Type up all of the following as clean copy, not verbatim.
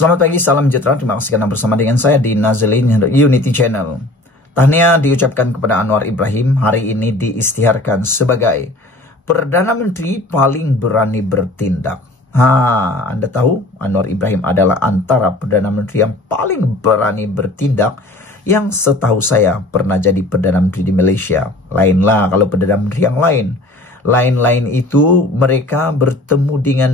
Selamat pagi, salam sejahtera. Terima kasih karena bersama dengan saya di Nazilin Unity Channel. Tahniah diucapkan kepada Anwar Ibrahim, hari ini diisytiharkan sebagai Perdana Menteri paling berani bertindak. Anda tahu Anwar Ibrahim adalah antara Perdana Menteri yang paling berani bertindak yang setahu saya pernah jadi Perdana Menteri di Malaysia. Lainlah kalau Perdana Menteri yang lain. Lain-lain itu mereka bertemu dengan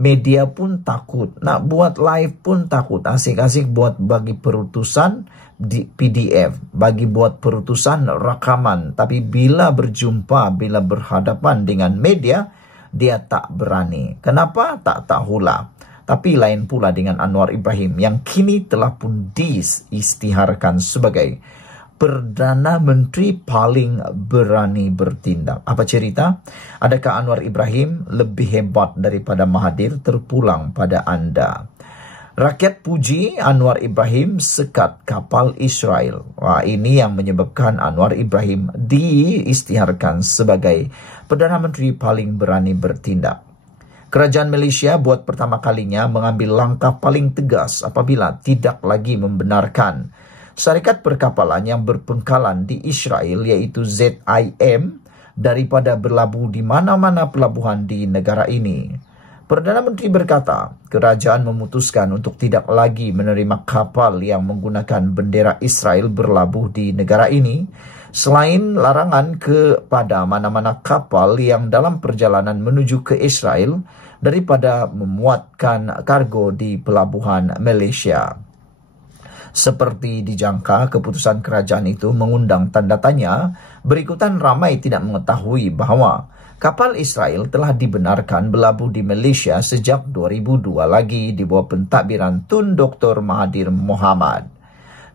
media pun takut, nak buat live pun takut, asik-asik buat bagi perutusan di PDF, bagi buat perutusan rakaman, tapi bila berjumpa, bila berhadapan dengan media, dia tak berani. Kenapa? Tak tahulah. Tapi lain pula dengan Anwar Ibrahim yang kini telah pun diisytiharkan sebagai Perdana Menteri paling berani bertindak. Apa cerita? Adakah Anwar Ibrahim lebih hebat daripada Mahathir? Terpulang pada anda. Rakyat puji Anwar Ibrahim sekat kapal Israel. Wah, ini yang menyebabkan Anwar Ibrahim diisytiharkan sebagai Perdana Menteri paling berani bertindak. Kerajaan Malaysia buat pertama kalinya mengambil langkah paling tegas apabila tidak lagi membenarkan syarikat perkapalan yang berpangkalan di Israel iaitu ZIM daripada berlabuh di mana-mana pelabuhan di negara ini. Perdana Menteri berkata, kerajaan memutuskan untuk tidak lagi menerima kapal yang menggunakan bendera Israel berlabuh di negara ini, selain larangan kepada mana-mana kapal yang dalam perjalanan menuju ke Israel daripada memuatkan kargo di pelabuhan Malaysia. Seperti dijangka, keputusan kerajaan itu mengundang tanda tanya. Berikutan ramai tidak mengetahui bahawa kapal Israel telah dibenarkan berlabuh di Malaysia sejak 2002 lagi di bawah pentadbiran Tun Dr. Mahathir Mohamad.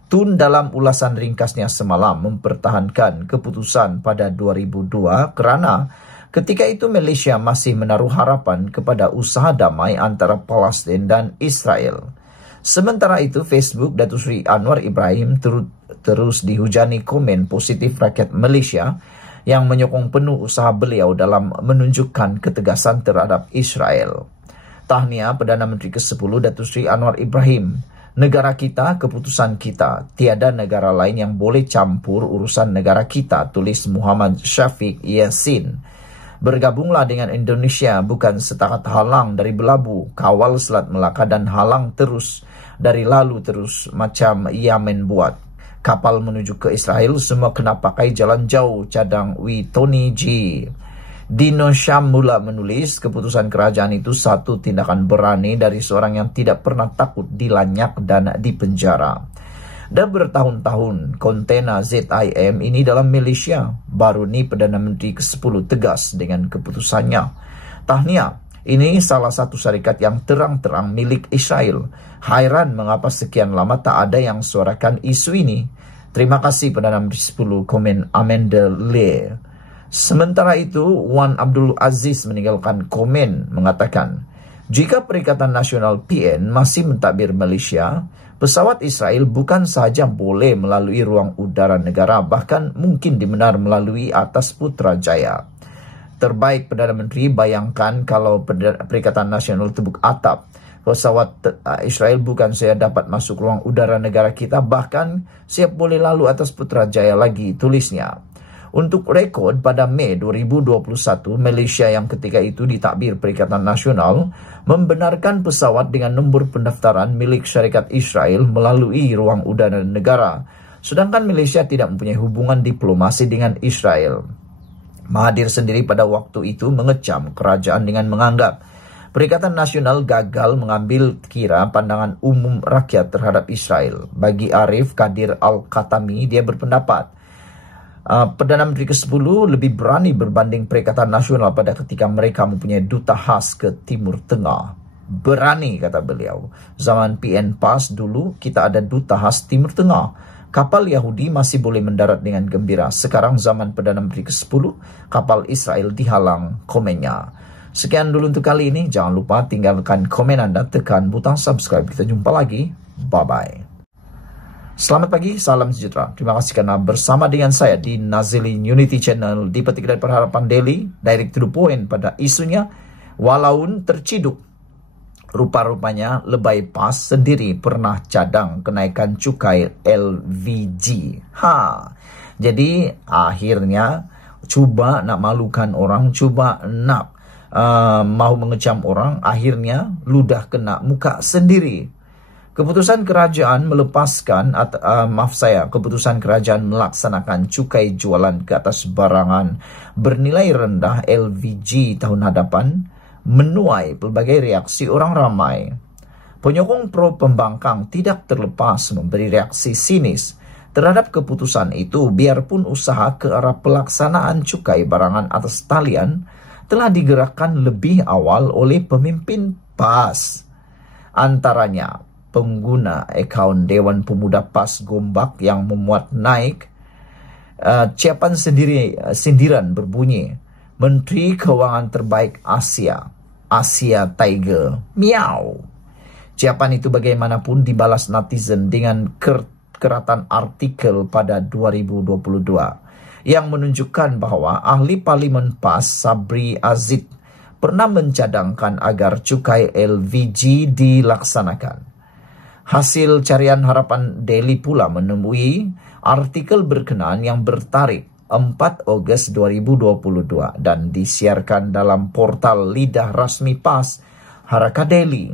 Tun dalam ulasan ringkasnya semalam mempertahankan keputusan pada 2002 kerana ketika itu Malaysia masih menaruh harapan kepada usaha damai antara Palestin dan Israel. Sementara itu, Facebook Datuk Seri Anwar Ibrahim terus dihujani komen positif rakyat Malaysia yang menyokong penuh usaha beliau dalam menunjukkan ketegasan terhadap Israel. Tahniah Perdana Menteri ke-10 Datuk Seri Anwar Ibrahim. Negara kita, keputusan kita. Tiada negara lain yang boleh campur urusan negara kita, tulis Muhammad Syafiq Yassin. Bergabunglah dengan Indonesia bukan setakat halang dari berlabuh, kawal Selat Melaka dan halang terus dari lalu terus macam Yemen buat. Kapal menuju ke Israel semua kena pakai jalan jauh, cadang Tony G. Dino Syam mula menulis, keputusan kerajaan itu satu tindakan berani dari seorang yang tidak pernah takut dilanyak dan dipenjara. Dan bertahun-tahun kontena ZIM ini dalam Malaysia. Baru ni Perdana Menteri ke-10 tegas dengan keputusannya. Tahniah, ini salah satu syarikat yang terang-terang milik Israel. Hairan mengapa sekian lama tak ada yang suarakan isu ini. Terima kasih Perdana Menteri 10, komen Amanda Lear. Sementara itu, Wan Abdul Aziz meninggalkan komen mengatakan, jika Perikatan Nasional PN masih mentadbir Malaysia, pesawat Israel bukan sahaja boleh melalui ruang udara negara, bahkan mungkin dibenar melalui atas Putrajaya. Terbaik Perdana Menteri, bayangkan kalau Perikatan Nasional tebuk atap, pesawat Israel bukan saya dapat masuk ruang udara negara kita, bahkan siap boleh lalu atas Putrajaya lagi, tulisnya. Untuk rekod, pada Mei 2021, Malaysia yang ketika itu ditadbir Perikatan Nasional membenarkan pesawat dengan nombor pendaftaran milik syarikat Israel melalui ruang udara negara. Sedangkan Malaysia tidak mempunyai hubungan diplomasi dengan Israel. Mahathir sendiri pada waktu itu mengecam kerajaan dengan menganggap Perikatan Nasional gagal mengambil kira pandangan umum rakyat terhadap Israel. Bagi Arif Kadir Al-Khatami, dia berpendapat Perdana Menteri ke-10 lebih berani berbanding Perikatan Nasional pada ketika mereka mempunyai duta khas ke Timur Tengah. Berani, kata beliau. Zaman PN PAS dulu kita ada duta khas Timur Tengah. Kapal Yahudi masih boleh mendarat dengan gembira. Sekarang zaman Perdana Menteri ke-10, kapal Israel dihalang, komennya. Sekian dulu untuk kali ini. Jangan lupa tinggalkan komen anda, tekan butang subscribe. Kita jumpa lagi. Bye-bye. Selamat pagi, salam sejahtera. Terima kasih karena bersama dengan saya di Nazilin Unity Channel. Dipetik dari Perharapan Daily, direct to the point pada isunya. Walaupun terciduk, rupa-rupanya lebay PAS sendiri pernah cadang kenaikan cukai LVG. Jadi akhirnya cuba nak malukan orang, cuba nak mau mengecam orang, akhirnya ludah kena muka sendiri. Keputusan kerajaan melepaskan, keputusan kerajaan melaksanakan cukai jualan ke atas barangan bernilai rendah LVG tahun hadapan menuai pelbagai reaksi orang ramai. Penyokong pro pembangkang tidak terlepas memberi reaksi sinis terhadap keputusan itu, biarpun usaha ke arah pelaksanaan cukai barangan atas talian telah digerakkan lebih awal oleh pemimpin PAS. Antaranya, pengguna akaun Dewan Pemuda PAS Gombak yang memuat naik ciapan sindiran berbunyi, Menteri Keuangan terbaik Asia Tiger, miau. Ciapan itu bagaimanapun dibalas netizen dengan keratan artikel pada 2022 yang menunjukkan bahwa ahli Parlimen PAS Sabri Azid pernah mencadangkan agar cukai LVG dilaksanakan. Hasil carian Harapan Daily pula menemui artikel berkenaan yang bertarikh 4 Ogos 2022 dan disiarkan dalam portal lidah rasmi PAS, Haraka Daily.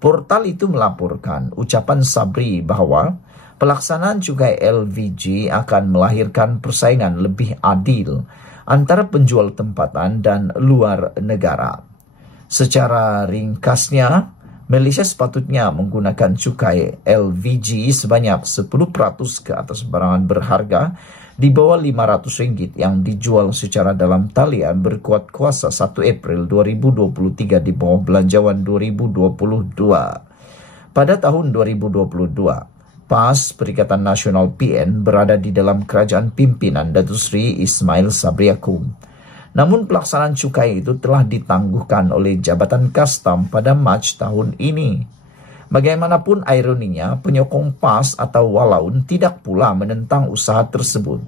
Portal itu melaporkan ucapan Sabri bahwa pelaksanaan cukai LVG akan melahirkan persaingan lebih adil antara penjual tempatan dan luar negara. Secara ringkasnya, Malaysia sepatutnya menggunakan cukai LVG sebanyak 10% ke atas barangan berharga di bawah RM500 yang dijual secara dalam talian berkuat kuasa 1 April 2023 di bawah Belanjawan 2022. Pada tahun 2022, PAS Perikatan Nasional PN berada di dalam kerajaan pimpinan Datuk Seri Ismail Sabri Yaakob. Namun pelaksanaan cukai itu telah ditangguhkan oleh Jabatan Kastam pada Mac tahun ini. Bagaimanapun ironinya, penyokong PAS atau Walaun tidak pula menentang usaha tersebut.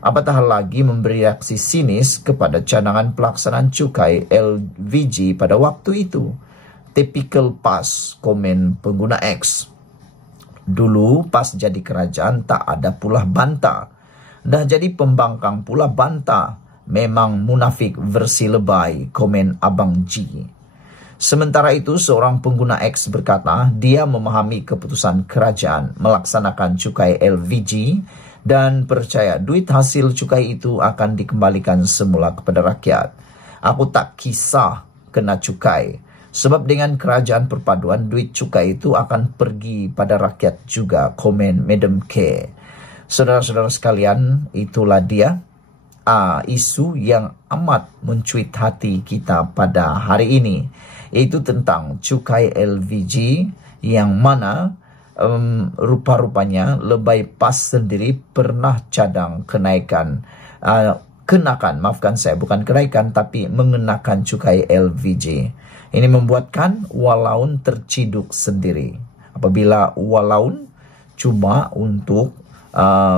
Apatah lagi memberi reaksi sinis kepada cadangan pelaksanaan cukai LVG pada waktu itu. Typical PAS, komen pengguna X. Dulu PAS jadi kerajaan tak ada pula bantah. Dah jadi pembangkang pula bantah. Memang munafik versi lebay, komen Abang G. Sementara itu, seorang pengguna X berkata dia memahami keputusan kerajaan melaksanakan cukai LVG dan percaya duit hasil cukai itu akan dikembalikan semula kepada rakyat. Aku tak kisah kena cukai, sebab dengan kerajaan perpaduan duit cukai itu akan pergi pada rakyat juga, komen Madam K. Saudara-saudara sekalian, itulah dia isu yang amat mencuit hati kita pada hari ini, yaitu tentang cukai LVG yang mana rupa-rupanya lebay PAS sendiri pernah cadang kenakan, bukan kenaikan tapi mengenakan cukai LVG. Ini membuatkan Walaun terciduk sendiri apabila Walaun cuma untuk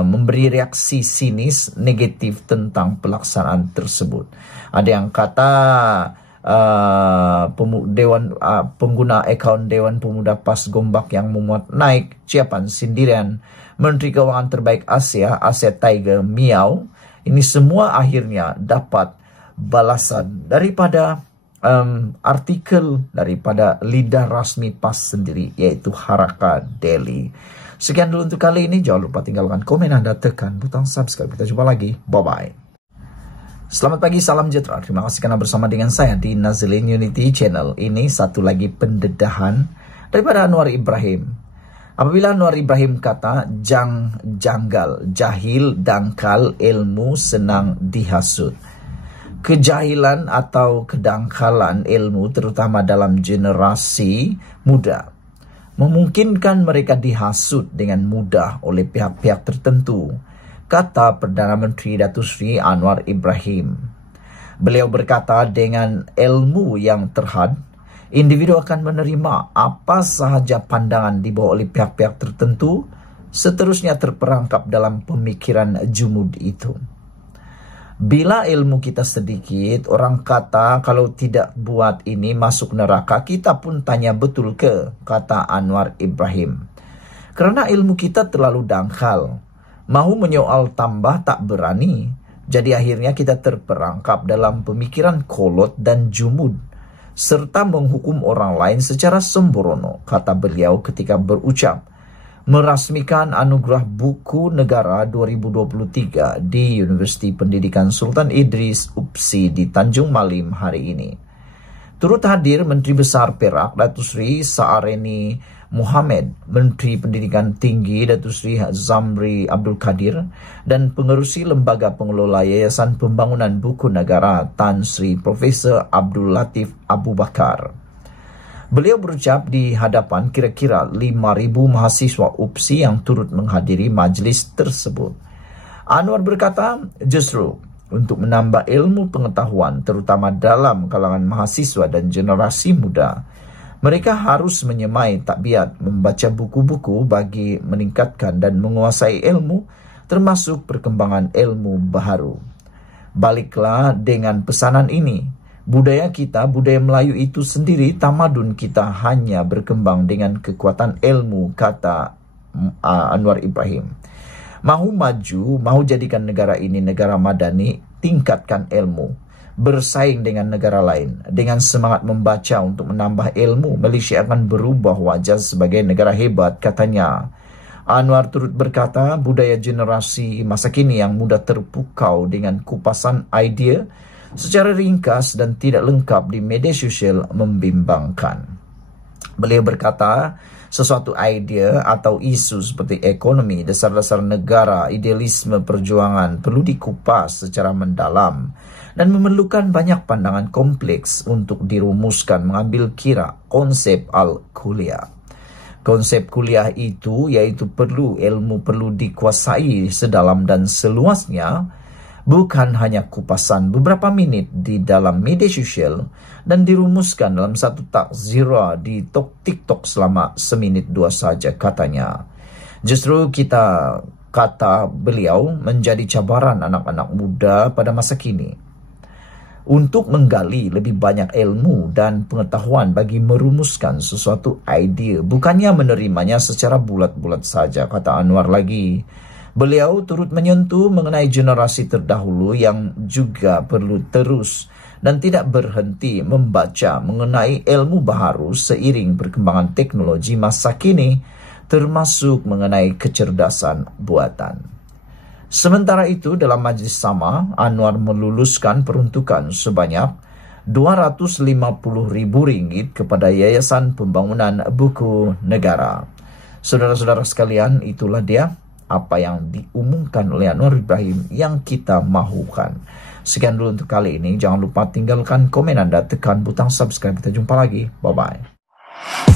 memberi reaksi sinis negatif tentang pelaksanaan tersebut. Ada yang kata pengguna akaun Dewan Pemuda PAS Gombak yang memuat naik ciapan sindiran Menteri Keuangan terbaik Asia Tiger, miau. Ini semua akhirnya dapat balasan daripada artikel daripada lidah rasmi PAS sendiri, yaitu Haraka Daily. Sekian dulu untuk kali ini. Jangan lupa tinggalkan komen Anda, tekan butang subscribe. Kita jumpa lagi. Bye-bye. Selamat pagi, salam sejahtera. Terima kasih karena bersama dengan saya di Nazilin Unity Channel. Ini satu lagi pendedahan daripada Anwar Ibrahim. Apabila Anwar Ibrahim kata, janggal, jahil, dangkal, ilmu senang dihasut. Kejahilan atau kedangkalan ilmu terutama dalam generasi muda memungkinkan mereka dihasut dengan mudah oleh pihak-pihak tertentu, kata Perdana Menteri Datuk Seri Anwar Ibrahim. Beliau berkata dengan ilmu yang terhad, individu akan menerima apa sahaja pandangan dibawa oleh pihak-pihak tertentu, seterusnya terperangkap dalam pemikiran jumud itu. Bila ilmu kita sedikit, orang kata kalau tidak buat ini masuk neraka, kita pun tanya betul ke, kata Anwar Ibrahim. Karena ilmu kita terlalu dangkal, mau menyoal tambah tak berani, jadi akhirnya kita terperangkap dalam pemikiran kolot dan jumud, serta menghukum orang lain secara sembrono, kata beliau ketika berucap merasmikan anugerah buku negara 2023 di Universiti Pendidikan Sultan Idris UPSI di Tanjung Malim hari ini. Turut hadir Menteri Besar Perak Datuk Seri Saareni Muhammad, Menteri Pendidikan Tinggi Datuk Seri Zamri Abdul Kadir, dan Pengerusi Lembaga Pengelola Yayasan Pembangunan Buku Negara Tan Sri Profesor Abdul Latif Abu Bakar. Beliau berucap di hadapan kira-kira 5.000 mahasiswa UPSI yang turut menghadiri majlis tersebut. Anwar berkata, justru untuk menambah ilmu pengetahuan terutama dalam kalangan mahasiswa dan generasi muda, mereka harus menyemai tabiat membaca buku-buku bagi meningkatkan dan menguasai ilmu, termasuk perkembangan ilmu baharu. Baliklah dengan pesanan ini. Budaya kita, budaya Melayu itu sendiri, tamadun kita hanya berkembang dengan kekuatan ilmu, kata Anwar Ibrahim. Mahu maju, mahu jadikan negara ini negara madani, tingkatkan ilmu. Bersaing dengan negara lain. Dengan semangat membaca untuk menambah ilmu, Malaysia akan berubah wajah sebagai negara hebat, katanya. Anwar turut berkata, budaya generasi masa kini yang mudah terpukau dengan kupasan idea, secara ringkas dan tidak lengkap di media sosial membimbangkan. Beliau berkata, sesuatu idea atau isu seperti ekonomi, dasar-dasar negara, idealisme perjuangan perlu dikupas secara mendalam dan memerlukan banyak pandangan kompleks untuk dirumuskan mengambil kira konsep al-kuliah. Konsep kuliah itu yaitu ilmu perlu dikuasai sedalam dan seluasnya, bukan hanya kupasan beberapa menit di dalam media sosial dan dirumuskan dalam satu takzirah di TikTok selama seminit dua saja, katanya. Justru kita, kata beliau, menjadi cabaran anak-anak muda pada masa kini untuk menggali lebih banyak ilmu dan pengetahuan bagi merumuskan sesuatu idea, bukannya menerimanya secara bulat-bulat saja, kata Anwar lagi. Beliau turut menyentuh mengenai generasi terdahulu yang juga perlu terus dan tidak berhenti membaca mengenai ilmu baharu seiring perkembangan teknologi masa kini, termasuk mengenai kecerdasan buatan. Sementara itu, dalam majlis sama, Anwar meluluskan peruntukan sebanyak RM250.000 kepada Yayasan Pembangunan Buku Negara. Saudara-saudara sekalian, itulah dia apa yang diumumkan oleh Anwar Ibrahim yang kita mahukan. Sekian dulu untuk kali ini. Jangan lupa tinggalkan komen Anda, tekan butang subscribe. Kita jumpa lagi. Bye-bye.